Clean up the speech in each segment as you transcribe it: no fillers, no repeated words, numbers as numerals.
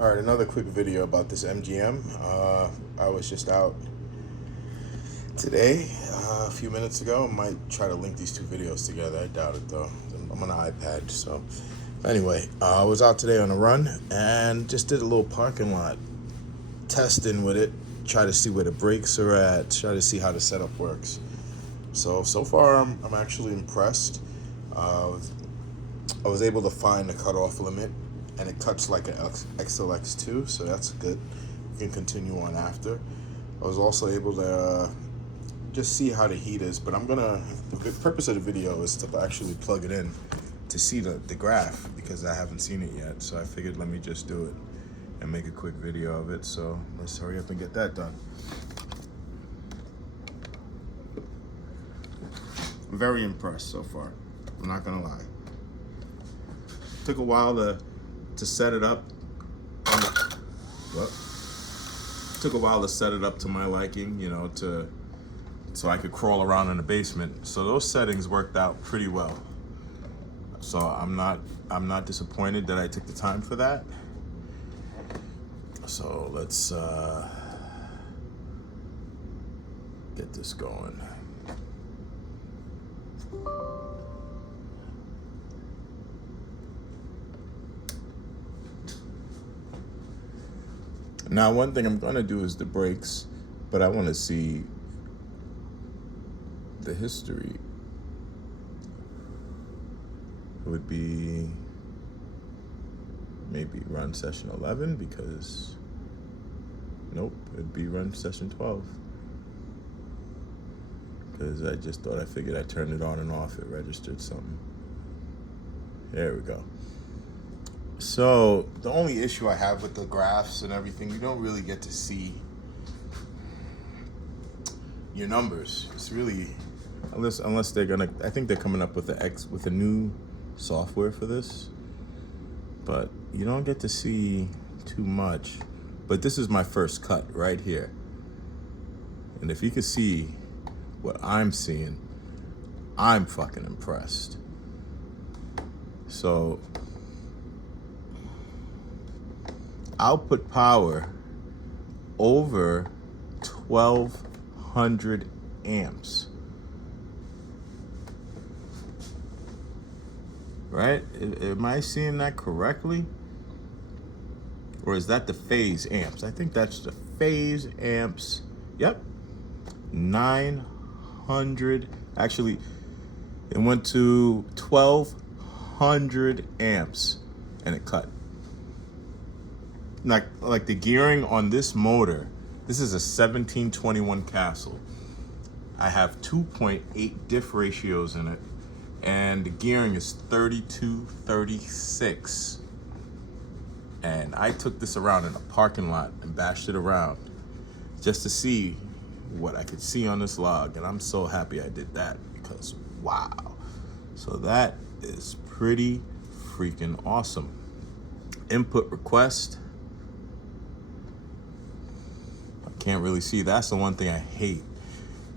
All right, another quick video about this MGM. I was just out today, a few minutes ago. I might try to link these two videos together. I doubt it though. I'm on an iPad, so anyway, I was out today on a run and just did a little parking lot testing with it. Try to see where the brakes are at. Try to see how the setup works. So far, I'm actually impressed. I was able to find the cutoff limit, and it cuts like an XLX2, so that's good. We can continue on after. I was also able to just see how the heat is, but the purpose of the video is to actually plug it in to see the graph, because I haven't seen it yet. So I figured let me just do it and make a quick video of it. So let's hurry up and get that done. I'm very impressed so far. I'm not gonna lie. Took a while to set it up. Took a while to set it up to my liking, so I could crawl around in the basement. So those settings worked out pretty well. So I'm not disappointed that I took the time for that. So let's get this going. Now, one thing I'm gonna do is the brakes, but I wanna see the history. It would be maybe run session 11, because nope, it'd be run session 12. Because I figured I turned it on and off, it registered something. There we go. So the only issue I have with the graphs and everything, you don't really get to see your numbers. It's really, unless they're gonna, I think they're coming up with a new software for this, but you don't get to see too much. But this is my first cut right here. And if you can see what I'm seeing, I'm fucking impressed. So output power over 1200 amps. Right? Am I seeing that correctly? Or is that the phase amps? I think that's the phase amps. Yep. 900. Actually, it went to 1200 amps and it cut. Like the gearing on this motor, this is a 1721 Castle. I have 2.8 diff ratios in it, and the gearing is 3236. And I took this around in a parking lot and bashed it around just to see what I could see on this log, and I'm so happy I did that, because wow. So that is pretty freaking awesome. Input request. Can't really see. That's the one thing I hate,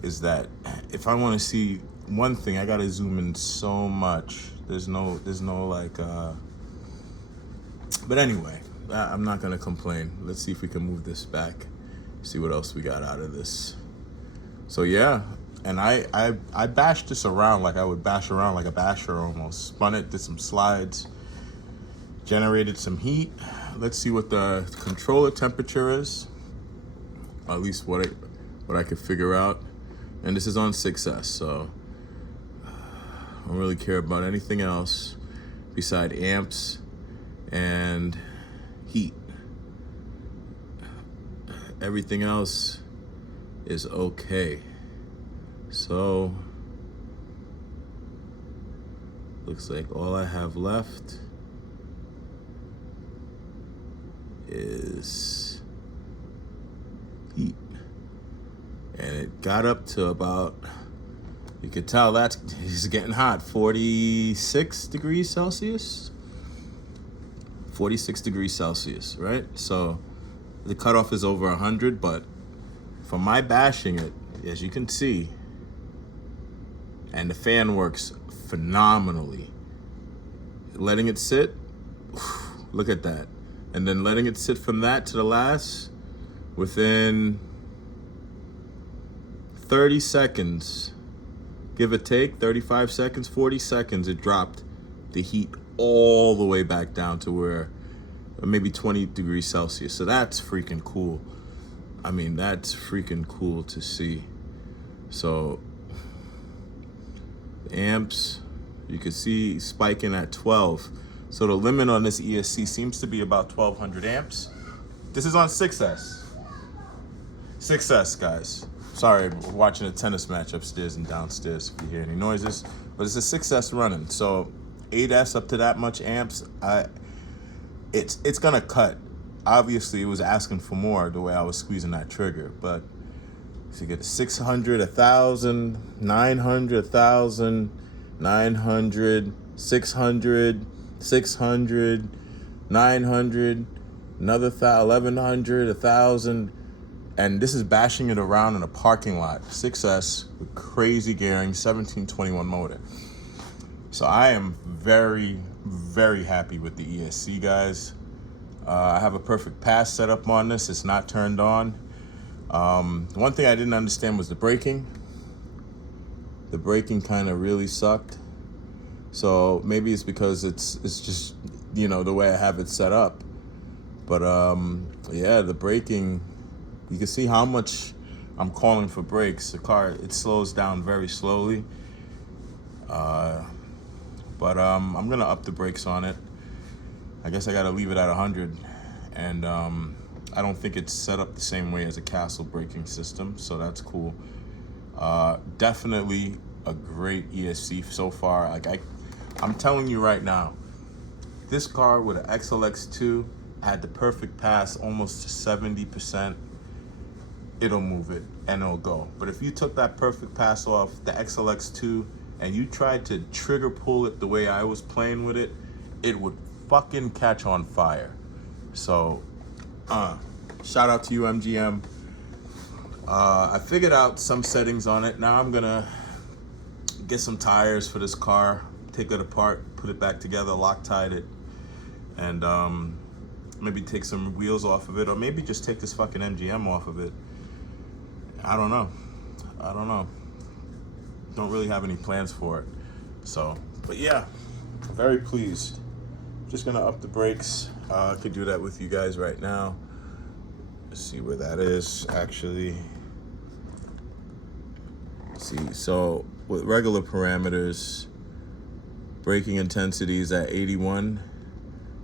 is that if I want to see one thing, I gotta zoom in so much. There's no like but anyway, I'm not gonna complain. Let's see if we can move this back, see what else we got out of this. So yeah, and I bashed this around like I would bash around like a basher almost. Spun it, did some slides, generated some heat. Let's see what the controller temperature is. At least what I could figure out. And this is on 6S, so I don't really care about anything else beside amps and heat. Everything else is okay. So looks like all I have left is heat. And it got up to about, you could tell that it's getting hot, 46 degrees Celsius. 46 degrees Celsius, right? So the cutoff is over 100, but for my bashing it, as you can see, and the fan works phenomenally. Letting it sit, look at that. and then letting it sit from that to the last. Within 30 seconds, give or take, 35 seconds, 40 seconds, it dropped the heat all the way back down to where maybe 20 degrees Celsius. So that's freaking cool. I mean, that's freaking cool to see. So amps, you can see spiking at 12. So the limit on this ESC seems to be about 1200 amps. This is on 6S. 6S, guys. Sorry, we're watching a tennis match upstairs and downstairs if you hear any noises. But it's a 6S running. So 8S up to that much amps, it's gonna cut. Obviously, it was asking for more the way I was squeezing that trigger, but if you get 600, 1,000, 900, 1,000, 900, 600, 600, 900, another 1,100, 1,000, and this is bashing it around in a parking lot. 6S with crazy gearing, 1721 motor. So I am very, very happy with the ESC, guys. I have a perfect pass set up on this. It's not turned on. One thing I didn't understand was the braking. The braking kind of really sucked. So maybe it's because it's just, you know, the way I have it set up. But yeah, the braking, you can see how much I'm calling for brakes. The car, it slows down very slowly. But I'm gonna up the brakes on it. I guess I gotta leave it at 100. And I don't think it's set up the same way as a Castle braking system, so that's cool. Definitely a great ESC so far. Like I'm telling you right now, this car with an XLX2 had the perfect pass, almost to 70%. It'll move it and it'll go. But if you took that perfect pass off the XLX2 and you tried to trigger pull it the way I was playing with it, it would fucking catch on fire. So, shout out to you, MGM. I figured out some settings on it. Now I'm gonna get some tires for this car, take it apart, put it back together, Loctite it, and maybe take some wheels off of it, or maybe just take this fucking MGM off of it. I don't know. Don't really have any plans for it. So, but yeah, very pleased. Just gonna up the brakes. I could do that with you guys right now. Let's see where that is actually. See, so with regular parameters, braking intensity is at 81,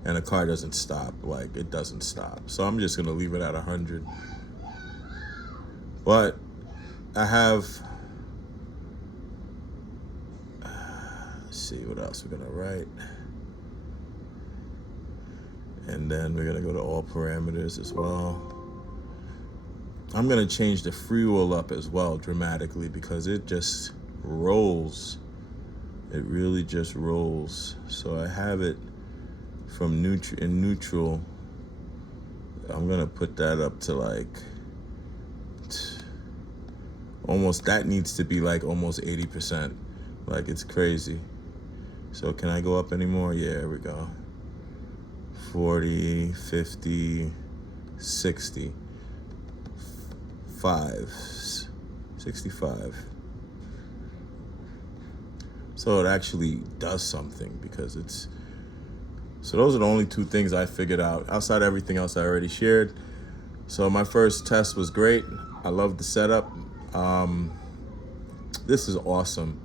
and the car doesn't stop. Like, it doesn't stop. So I'm just gonna leave it at 100. But I have, let's see what else we're gonna write. And then we're gonna go to all parameters as well. I'm gonna change the freewheel up as well dramatically because it just rolls. It really just rolls. So I have it from neutral. I'm gonna put that up to like, almost, that needs to be like almost 80%. Like, it's crazy. So can I go up anymore? Yeah, here we go. 40, 50, 60, 65. So it actually does something because it's, so those are the only two things I figured out. Outside everything else I already shared. So my first test was great. I love the setup. This is awesome.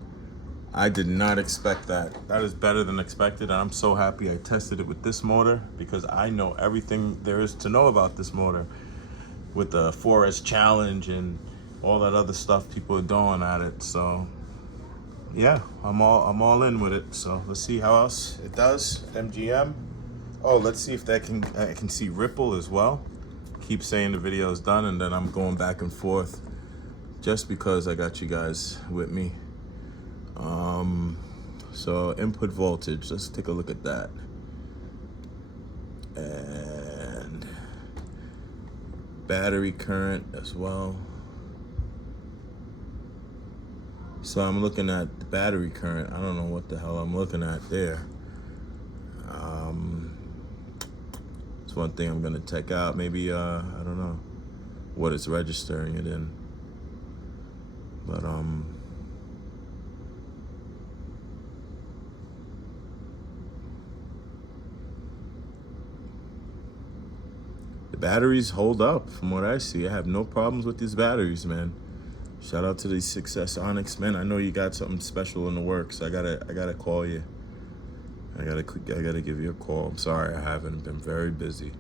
I did not expect that. That is better than expected, and I'm so happy I tested it with this motor because I know everything there is to know about this motor with the 4S Challenge and all that other stuff people are doing at it. So yeah, I'm all in with it. So let's see how else it does. MGM. Oh, let's see if I can see Ripple as well. Keep saying the video is done, and then I'm going back and forth just because I got you guys with me. So input voltage, let's take a look at that. And battery current as well. So I'm looking at the battery current. I don't know what the hell I'm looking at there. It's It's one thing I'm gonna check out. Maybe I don't know what it's registering it in, but the batteries hold up from what I see. I have no problems with these batteries, man. Shout out to the Success Onyx, man. I know you got something special in the works. I gotta call you. I gotta give you a call. I'm sorry I haven't been very busy.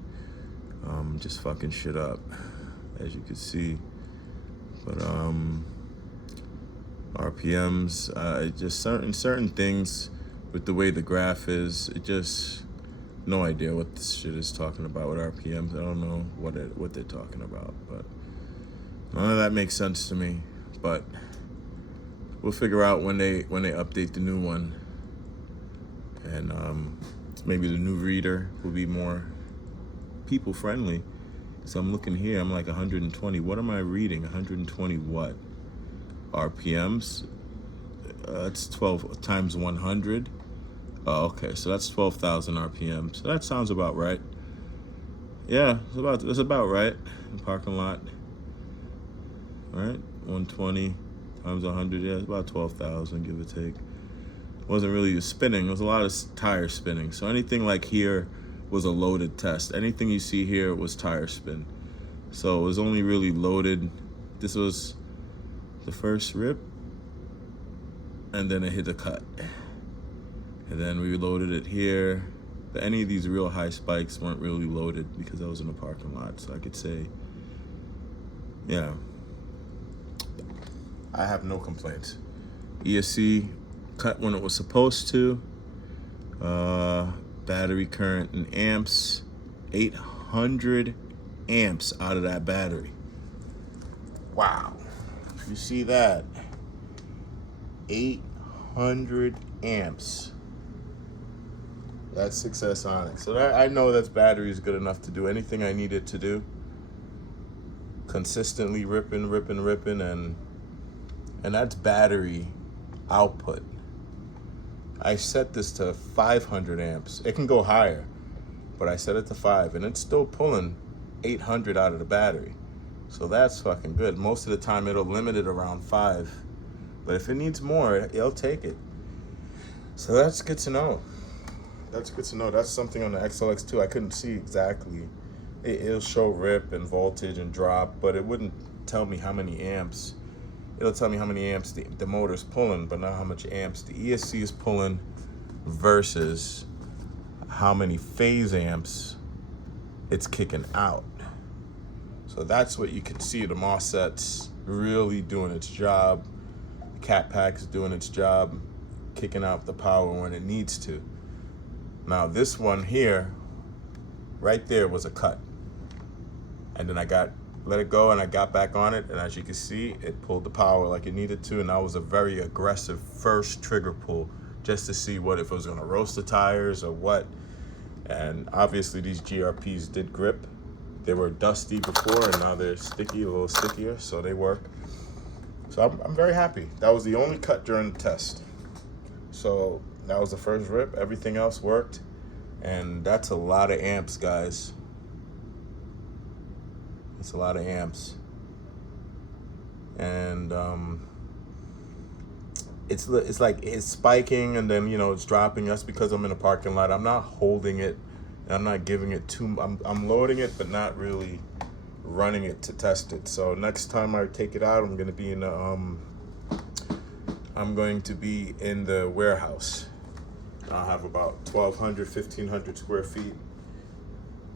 Just fucking shit up, as you can see. But RPMs, just certain things with the way the graph is. It just no idea what this shit is talking about with RPMs. I don't know what they're talking about, but none of that makes sense to me. But we'll figure out when they update the new one, and maybe the new reader will be more people friendly. So I'm looking here, I'm like 120. What am I reading? 120 what? RPMs? That's 12 times 100. Oh, okay, so that's 12,000 RPM. So that sounds about right. Yeah, it's about right. The parking lot, right? 120 times 100. Yeah, it's about 12,000, give or take. It wasn't really spinning. It was a lot of tire spinning. So anything like here was a loaded test. Anything you see here was tire spin. So it was only really loaded. This was the first rip, and then it hit a cut. And then we loaded it here. But any of these real high spikes weren't really loaded because I was in a parking lot. So I could say, yeah, I have no complaints. ESC cut when it was supposed to. Battery current in amps, 800 amps out of that battery. Wow. You see that? 800 amps. That's Success Onyx. So I know that battery is good enough to do anything I need it to do. Consistently ripping, and that's battery output. I set this to 500 amps. It can go higher, but I set it to 5, and it's still pulling 800 out of the battery. So that's fucking good. Most of the time it'll limit it around 5, but if it needs more, it'll take it. So that's good to know. That's something on the XLX2 I couldn't see exactly. It'll show rip and voltage and drop, but it wouldn't tell me how many amps. It'll tell me how many amps the motor's pulling, but not how much amps the ESC is pulling versus how many phase amps it's kicking out. So that's what you can see. The MOSFET's really doing its job. The Cat Pack's doing its job, kicking out the power when it needs to. Now this one here, right there was a cut. And then I let it go and I got back on it, and as you can see, it pulled the power like it needed to, and that was a very aggressive first trigger pull just to see if it was gonna roast the tires or what. And obviously these GRPs did grip. They were dusty before and now they're sticky, a little stickier, so they work. So I'm very happy. That was the only cut during the test. So that was the first rip, everything else worked, and that's a lot of amps, guys. It's a lot of amps. And it's like it's spiking and then it's dropping. That's because I'm in a parking lot. I'm not holding it and I'm not giving it I'm loading it but not really running it to test it. So next time I take it out, I'm going to be in the warehouse. I'll have about 1,200, 1,500 square feet.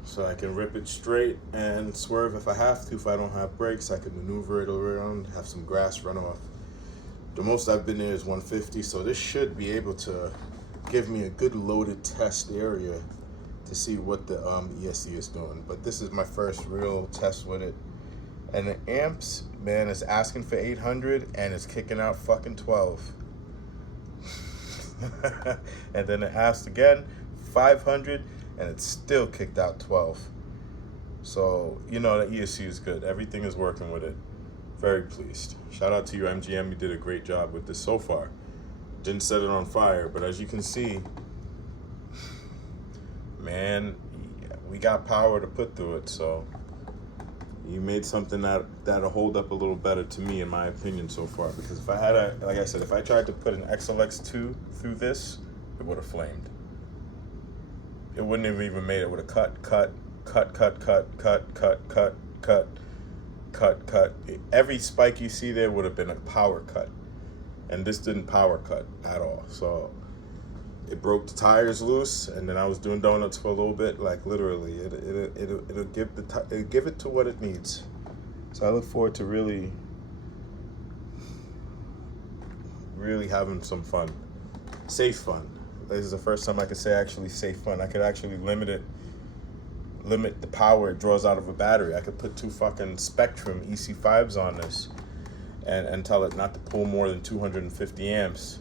So I can rip it straight and swerve if I have to. If I don't have brakes, I can maneuver it around, have some grass run off. The most I've been there is 150, so this should be able to give me a good loaded test area to see what the ESC is doing. But this is my first real test with it. And the amps, man, is asking for 800 and it's kicking out fucking 12. And then it asked again, 500, and it still kicked out 12. So, the ESC is good. Everything is working with it. Very pleased. Shout out to you, MGM. You did a great job with this so far. Didn't set it on fire, but as you can see, man, we got power to put through it. So you made something that'll hold up a little better to me, in my opinion, so far. Because if I had like I said, if I tried to put an XLX2 through this, it would have flamed. It wouldn't have even made it. It would have cut. Every spike you see there would have been a power cut, and this didn't power cut at all. So it broke the tires loose, and then I was doing donuts for a little bit. Like literally, it'll give it to what it needs. So I look forward to really having some fun, safe fun. This is the first time I could say actually safe fun. I could actually limit the power it draws out of a battery. I could put 2 fucking Spectrum EC5s on this and tell it not to pull more than 250 amps.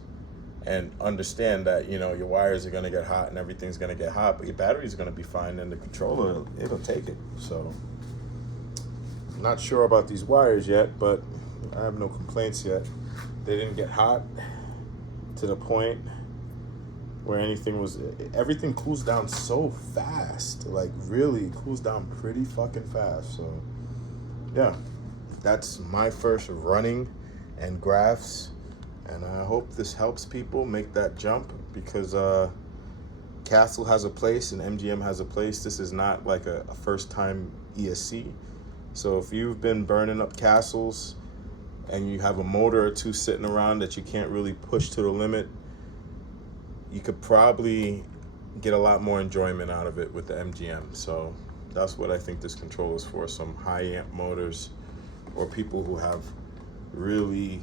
And understand that, you know, your wires are going to get hot and everything's going to get hot, but your battery's going to be fine, and the controller, it'll take it. So I'm not sure about these wires yet, but I have no complaints yet. They didn't get hot to the point where everything cools down so fast. Like really cools down pretty fucking fast. So yeah, that's my first running and graphs. And I hope this helps people make that jump, because Castle has a place and MGM has a place. This is not like a first-time ESC. So if you've been burning up Castles and you have a motor or two sitting around that you can't really push to the limit, you could probably get a lot more enjoyment out of it with the MGM. So that's what I think this controller is for, some high amp motors, or people who have really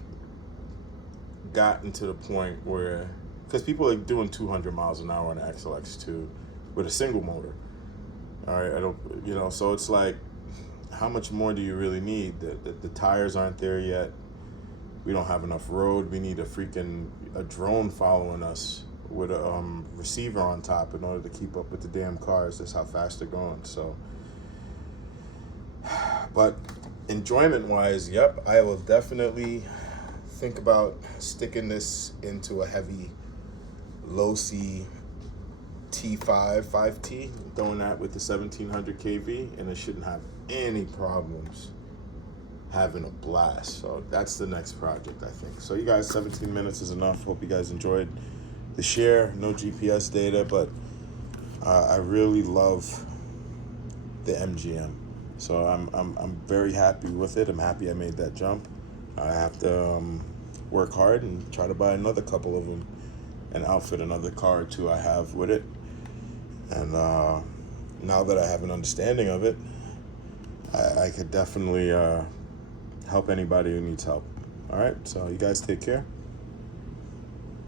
gotten to the point where, because people are doing 200 miles an hour on an XLX2 with a single motor. All right, I don't, you know, so it's like, how much more do you really need? The tires aren't there yet. We don't have enough road. We need a drone following us with a receiver on top in order to keep up with the damn cars. That's how fast they're going. So, but enjoyment wise, yep, I will definitely think about sticking this into a heavy low C T5 5T, throwing that with the 1700 kV, and it shouldn't have any problems having a blast. So that's the next project, I think. So you guys, 17 minutes is enough. Hope you guys enjoyed the share. No GPS data, but I really love the MGM. So I'm very happy with it. I'm happy I made that jump. I have to work hard and try to buy another couple of them and outfit another car or two I have with it. And now that I have an understanding of it, I could definitely help anybody who needs help. All right, so you guys take care.